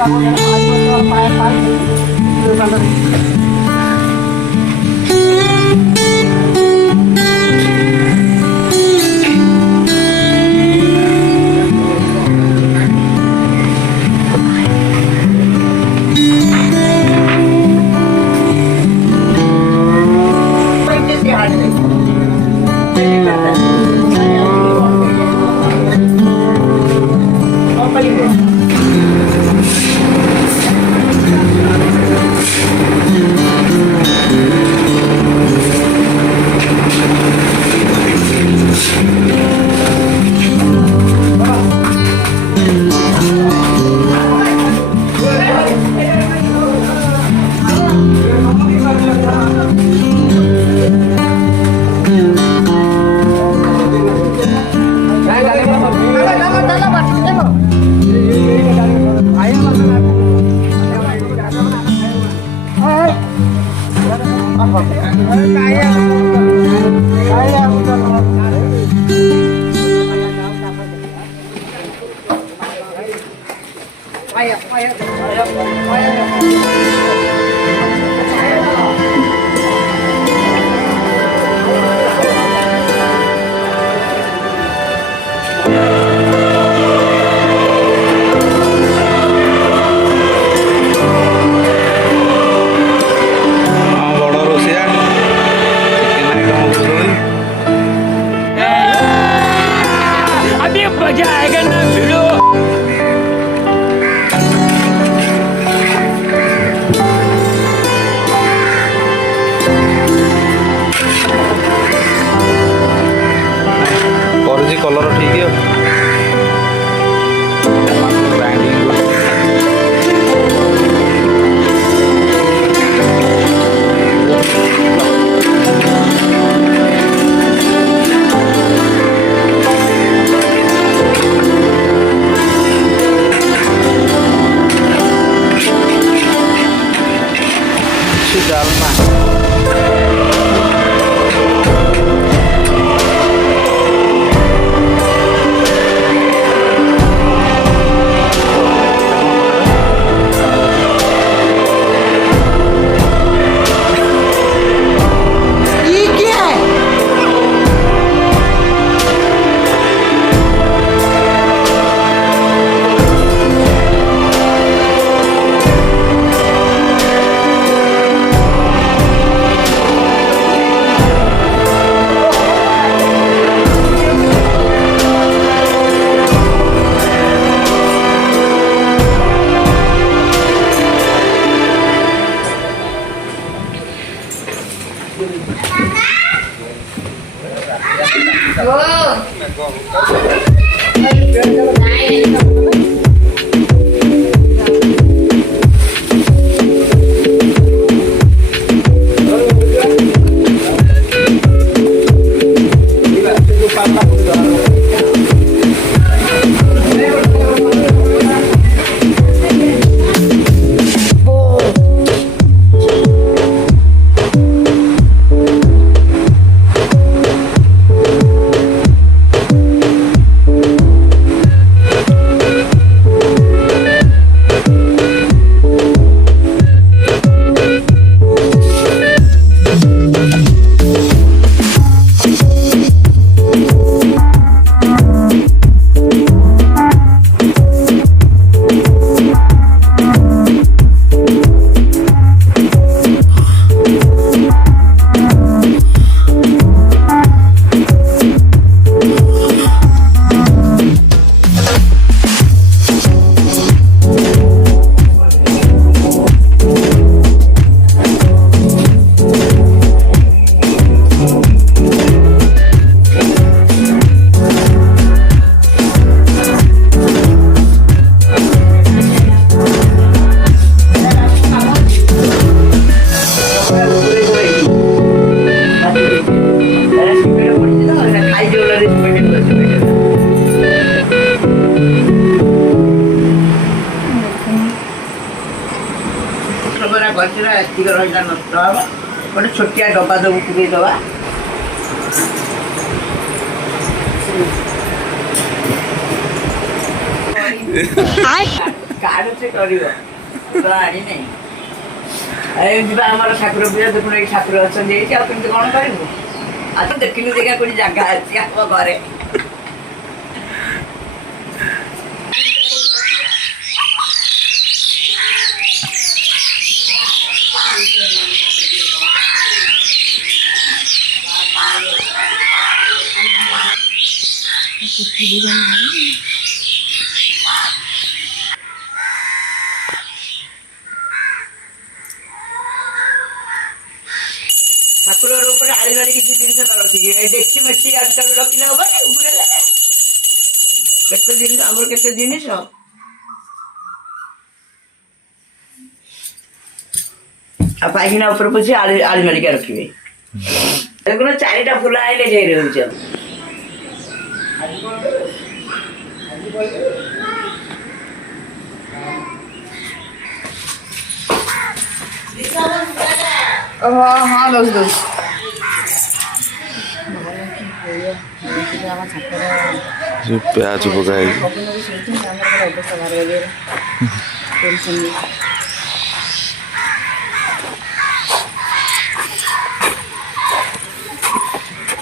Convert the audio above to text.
कलर ठीक है नष्ट हम गोटे छोटिया डब्बा देव पुरे दवा କାର୍ଡ ସେ କରିବ ତ ଆଣି ନାହିଁ ଏ ଯିବା ଆମର ଠାକୁର ପୂଜା ଦେଖୁନ ଏଇ ଠାକୁର ଅଛନ୍ତି ଏଇଠି ଆଉ କେମିତି କ'ଣ କରିବୁ ଆଉ ତ ଦେଖିଲୁ ଦେଖିଆ କୋଉଠି ଜାଗା ଅଛି ଆମ ଘରେ ଠାକୁରର ଉପରେ ଆଳି ବାଳି କିଛି ଜିନିଷ ନ ରଖିକି ଡେକ୍ଚି ମେକ୍ଚି ଆଜିକାଲି ରଖିଲେ ହବନି ଉପରେ କେତେ ଜିନିଷ ଆମର କେତେ ଜିନିଷ ଆଉ ପାଇଖିନା ଉପରେ ପୋଛି ଆଳି ମାଳିକା ରଖିବେ ଦେଖୁନ 4ଟା ଫୁଲ ଆଇଲେ ଢେର ହଉଛି हाँ दस दस प्याज पकाई अवस्था